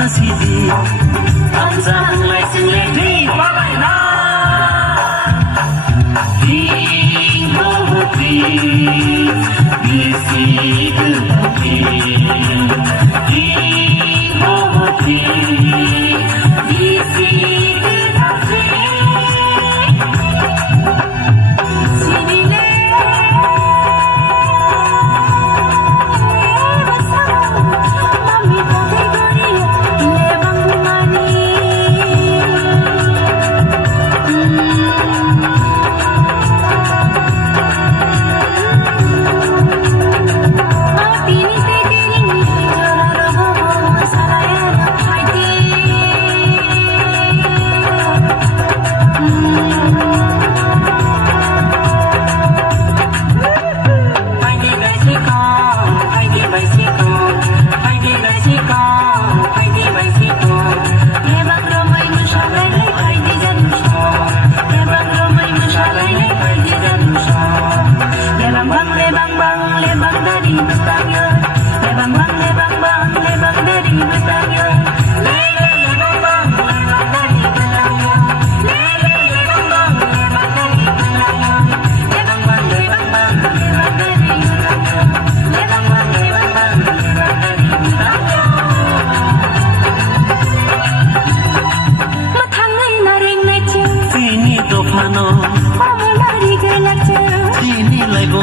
sa sidi ang sang lai sing le di pa lai na ding ho ti di si de ti ding ho ti di si de ti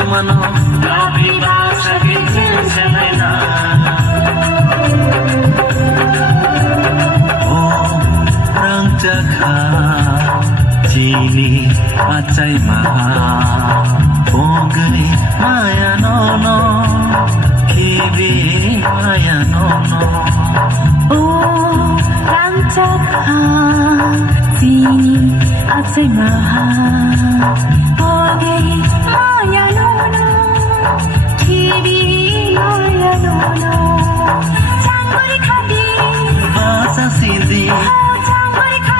mano tapi bangsa kecil semena oh orang jaga cini acai maha ogai maya nono kibi maya nono oh orang jaga cini acai maha ogai maya nono kibi maya nono 장거리 카디 bahasa sindi 장거리 카디